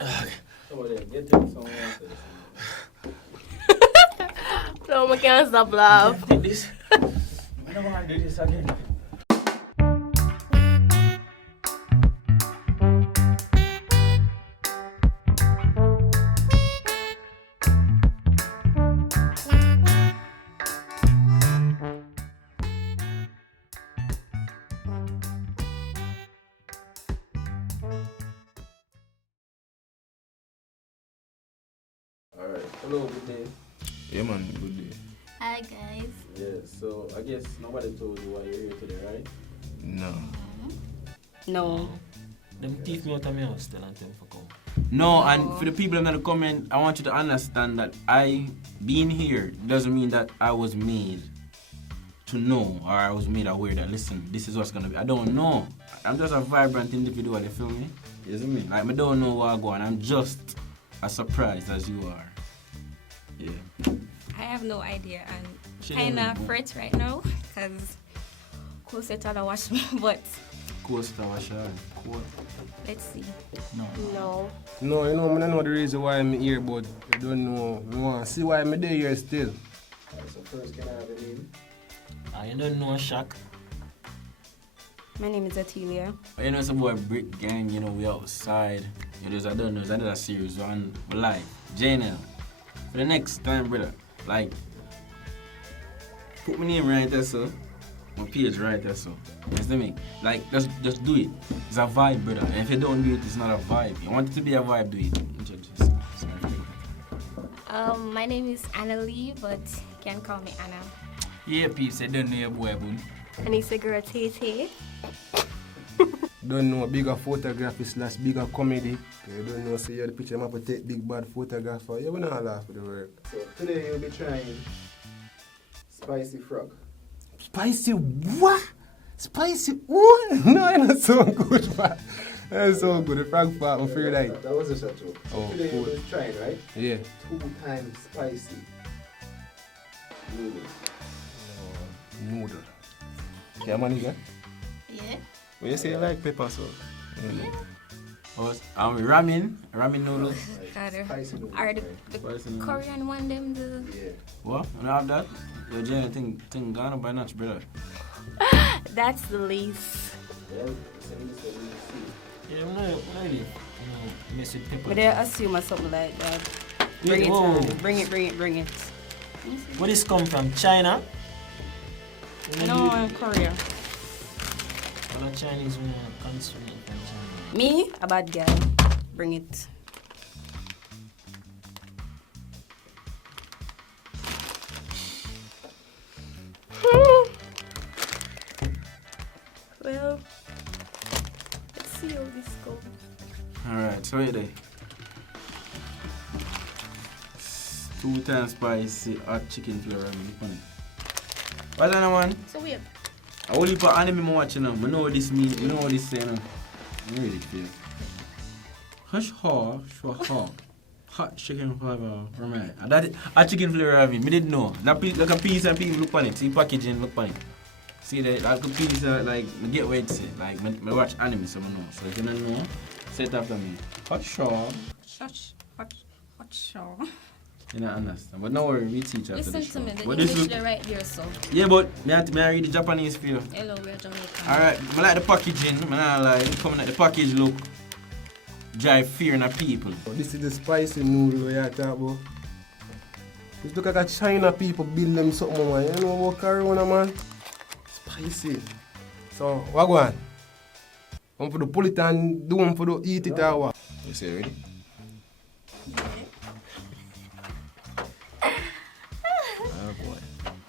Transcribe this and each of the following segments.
No, I can't stop laughing. This. I don't want to do this again. Alright, hello, good day. Yeah, man, good day. Hi guys. Yeah, so I guess nobody told you why you're here today, right? No. No. Them teeth me out of my house, tell them for come. No, and for the people in the comment, I want you to understand that I being here doesn't mean that I was made to know or I was made aware that listen, this is what's gonna be. I don't know. I'm just a vibrant individual, you feel me? You see me? Like I don't know where I go and I'm just as surprised as you are. Yeah. I have no idea and She kind don't of know. fret right now because closer to the wash me, but Coaster washer. let's see. No. No, you know, I don't know the reason why I'm here, but I don't know. I want to see why I'm there here still. Alright, so first, can I have a name? You don't know shock. My name is Atilia. You know, some boy Brick Gang, you know, we outside. You know, I don't know, it's another series one. But like, Jnel, for the next time, brother, like, put my name right there, so. My page right there, so. You see me? Like, just do it. It's a vibe, brother. And if you don't do it, it's not a vibe. You want it to be a vibe, do it. Introduce. My name is Anna Lee, but you can call me Anna. Yeah, peeps, I don't know your boy, Buhn. Anissa Tate. Don't know bigger photography slash bigger comedy. You don't know, see the picture, I'm going to take big bad photographer. You will not laugh with the work. So today you'll be trying spicy frog. Spicy what? Spicy what? No, it's not so good, man. That's so good. The frog part, I'm afraid like. That was just a joke. So Oh, today you'll cool. be trying, right? Yeah. 2 times spicy noodles. Noodle. Yeah, man, you Yeah? When you say you like pepper, so. Ramen noodles. God, Spicy noodles. are the Spicy noodles. Korean one them the Yeah. What? You don't have that? Your Jnel thing gone by nuts, brother. That's the least. Yeah, send this to me. Yeah, I'm not really. Mess with pepper. But they assume or something like that. Bring it Whoa. on. Bring it. Where this come from? China? No, in Korea. All the Chinese women consume it from China. Me, a bad guy. Bring it. Well, let's see how this goes. Alright, so here they. 2 times spicy hot chicken flavor ramen. Funny. What's that one? so weird. I only put anime I'm watching now. I know what this means. I know what this saying now. I really feel. Hush ha, shwa hot chicken flavor ramen. And that hot chicken flavor ramen. Me didn't know. That piece, like a piece and people look on it. See packaging look on it. See that like a piece like I get what it say. Like me watch anime so I know. So if you don't know, say it after me. Hot shaw. Hot show. You don't understand. But no worry, we teach after Listen the to show. me, the But this English look, they're right there, so. yeah, but me I read the Japanese for you. Hello, we're Jamaican. Alright, I like the packaging. I not like coming at the package look. Drive fear in the people. Oh, this is the spicy noodle we are talking about. Just look like a China people build them something, man. You know about Corona, man? Spicy. So, what go on? Come for the pull it and do one for the eat it or what? You say ready? Oh boy.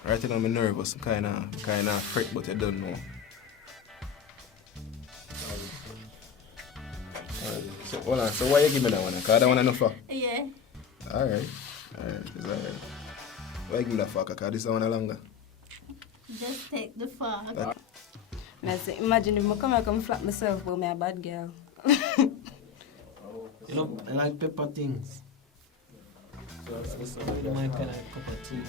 Right now I'm nervous, kind of fret, but I don't know. So hold on, so why you give me that one? Because I don't want enough for. Yeah. Alright, it's alright. Why you give me that for? Because this one longer. Just take the fog. And I say, imagine if I come here and flap myself, but I'm a bad girl. You know, I like pepper things. So my kind of cup of tea.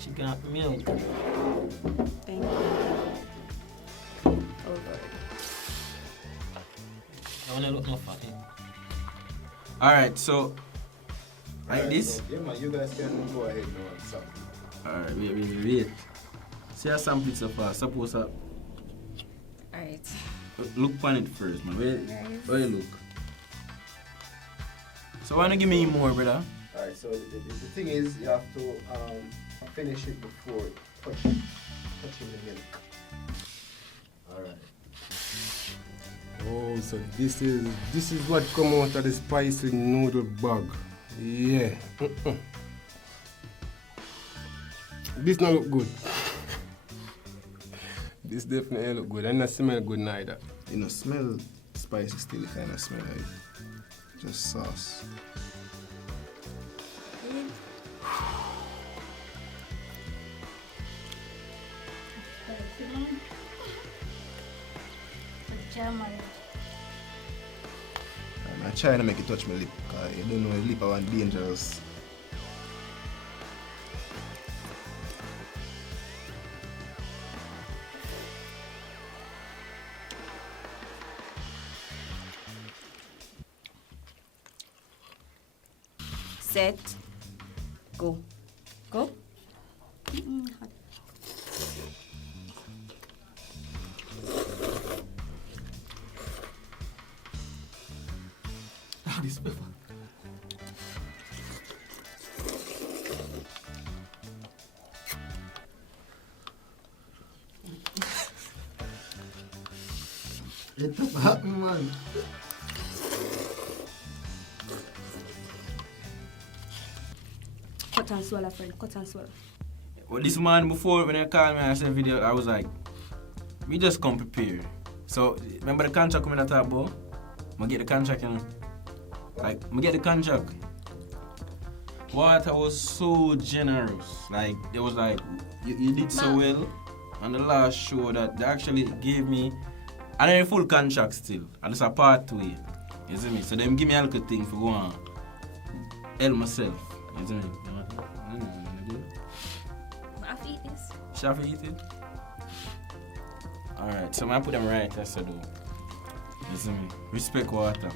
She got milk. Thank you. Oh, God. I want to look no fatty. Alright, so like Alright, this. so, yeah, man, you guys can go ahead now and start. Alright, wait. See how sample it so far. Suppose Alright. look on it first, man. Nice. Where you look? So why not give me more, brother? Alright, so the thing is, you have to finish it before touching the milk. Alright. Oh, so this is what come out of the spicy noodle bag. Yeah. This not look good. This definitely look good. And not smell good neither. You know, smell spicy still kind of smell like just sauce. I'm trying to make it touch my lip because you don't know the lip are dangerous. Set. Go. Go. This pepper. It's hot, man. Cut and swallow, friend. Cut and swallow. Well, this man before when I called me and I said video, I was like, we just come prepared. So remember the contract coming at top, bro? I get the contract, you know. Like, I get the contract. Water was so generous. Like, it was like, you did so well on the last show that they actually gave me, and then a full contract still. And it's a part 2. You see me? So them give me a little thing for go on help myself. You see me? I'll eat this. Shall I eat it? Alright, so I put them right, that's a do. You see me? Respect water.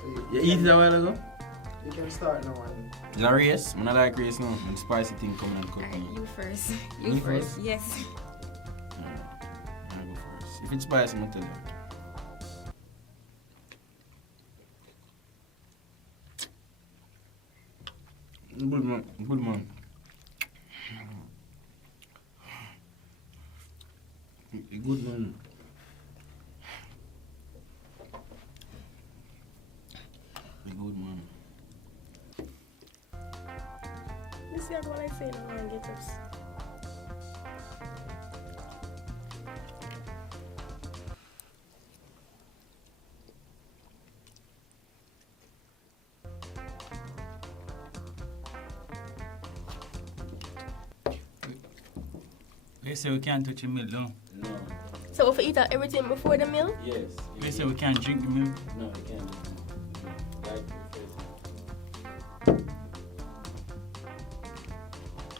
So You eat it a while ago? You can start now and Is that race? I don't like race now. When the spicy thing coming and Alright, cooking. you first. Me You first. first? Yes. Alright, I'll go first. If it's spicy, I'm gonna tell you. Good man, good man. Good man. Good man. You see what I say now and get ups. They say we can't touch the milk, no? No. So if we eat out everything before the meal? Yes. They say we can't drink the milk. No, you can't.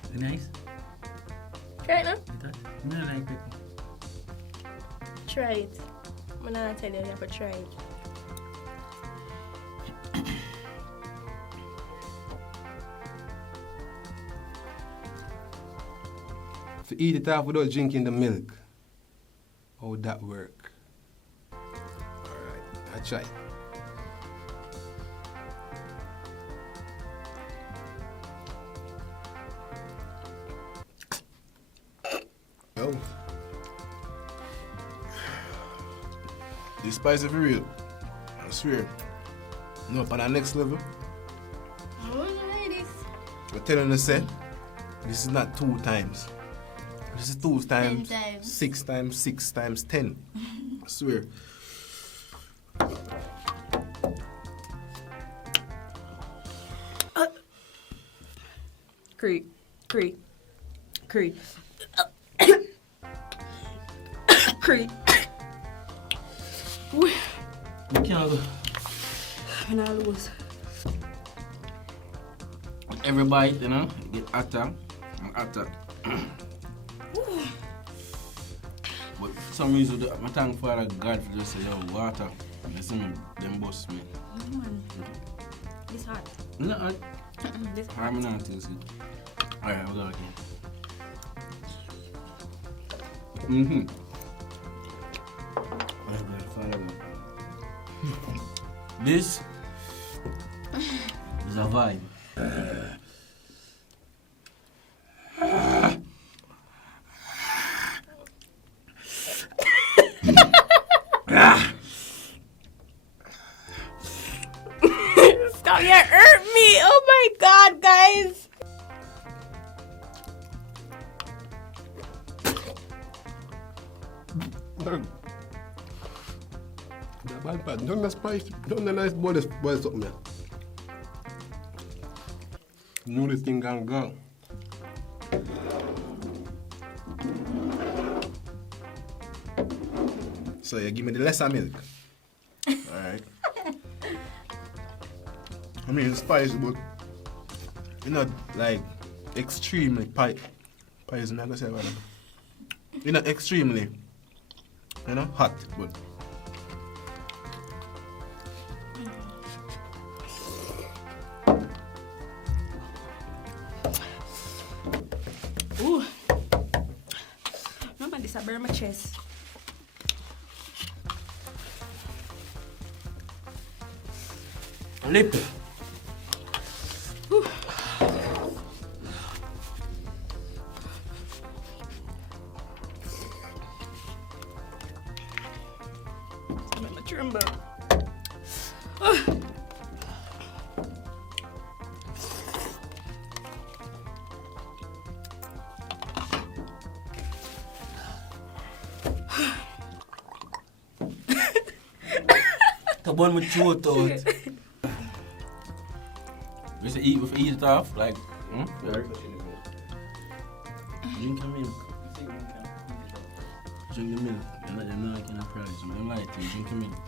Is it nice? Try it now. Is that? I don't like pepper. Try it. I'm not tell you, you have to try it. If you eat it off without drinking the milk, how would that work? Alright, I try. oh. This spicy for real. I swear. No, up on the next level. Oh, ladies. We're telling the set, this is not 2 times. This is 2 times, 10 times. 6 times, 6 times 10. I swear. Creep. Creep. Creep. Creep. We can't go. And I lose. Every bite, you know, get hotter and hotter. But for some reason, I'm thankful to God for just say, yo, water. You see me, them bust me. Man. This hot. No, This hot. I'm not taste it. Alright, we'll go again. This is a vibe. Stop, you hurt me. Oh my god, guys. Don't the spice, don't the nice boil something there. Know this thing can go. So you give me the lesser milk. Alright. I mean it's spicy, but you know like extremely poison, I gonna say about it. You know extremely, you know, hot, but Ooh. Remember this, I burn my chest. Lip. Make me tremble. The one with you thought. We say eat it off, like drink the milk. Drink the milk. You know I cannot prize. I'm like to drink the milk.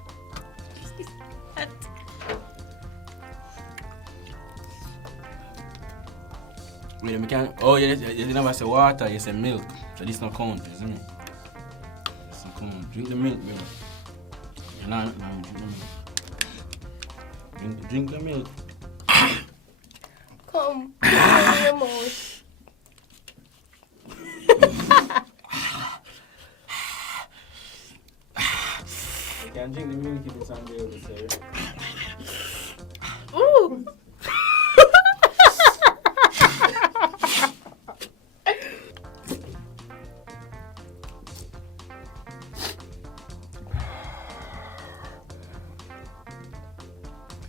Wait, I can't. Oh, you never say water, you say milk. So this not count, isn't it? This not count. Drink the milk, bro. You know, drink the milk. Drink the milk. Come. In your mouth. You can drink the milk if it's on the other side. Ooh.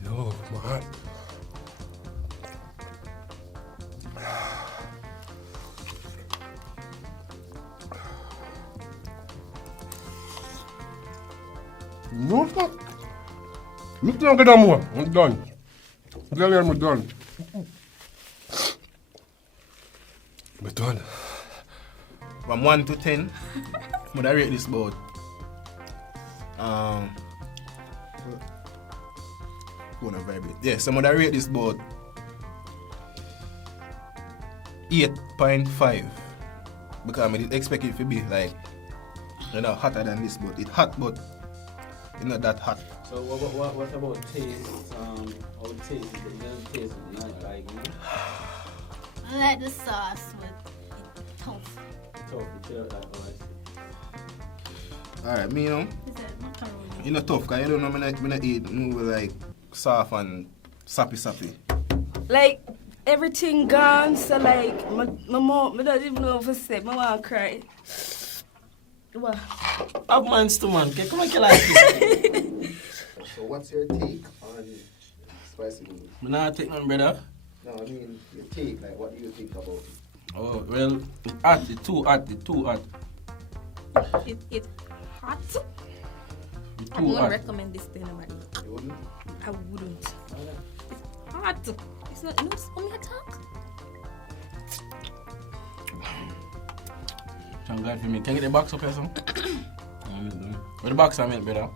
Yo, my heart. No fuck. Look down, get down more. I'm done. Tell them I'm done. I'm done. from 1 to 10, would I rate this about wanna vibrate. Yes, I'm gonna rate this about 8.5 because I didn't expect it to be like hotter than this, but it's hot, but it's not that hot. So what about taste? How taste? It doesn't taste not like me. I like the sauce with tofu. Tough, you feel like Alright, me Is it macaroni? you know tough, cause you don't know me not eat noodle like soft and sappy. Like, everything gone, so like, my mom, I don't even know what to say. I want to cry. What? Up man's to man, okay? Come on, kill like this. So what's your take on spicy noodles? I'm not take none, brother. No, I mean your take, like what do you think about it? Oh, well, it's hot, it's too hot. It's hot. It's I too wouldn't hot. recommend this to anybody. You wouldn't? I wouldn't. It's hot. It's not, you know, it's only a talk. Thank God for me. Can you get the box up here, son? Where the box I made, brother?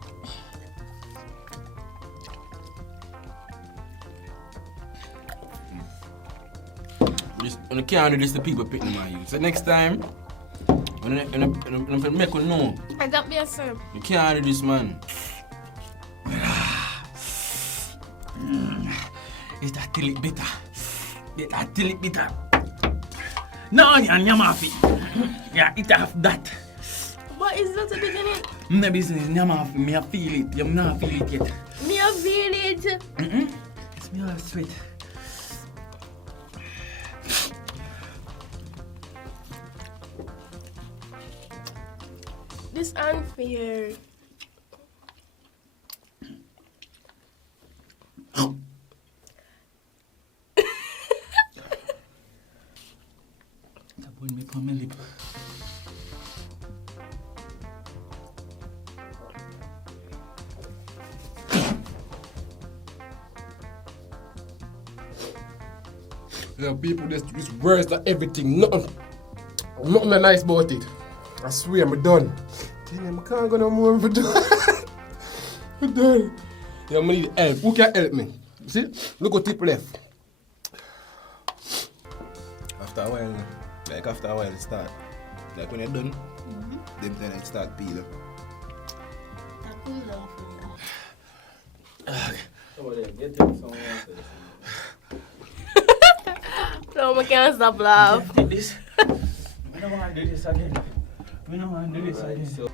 This, when you can't do this, the people pick them on you. So next time, when you make one know, I got me a sir. you can't do this, man. It's a till it bitter. It's a till it bitter. No, you're mafi. Yeah, it have that. What is that beginning? My business, you're mafi. Me I feel it. You're not feel it yet. Me a feel it. It's me all sweet. This unfair. That would make my lip. Yeah, people, this worse than everything. Nothing nice about it. I swear, I'm done. Damn, I can't go no more. I'm done. I'm done. Yeah, I need help. Who can help me? See? Look at tip left. After a while, it start. Like when you're done, then it start peeling. That cool down for you. No, I can't stop laugh. This. I don't want to do this again. We don't want to do this again.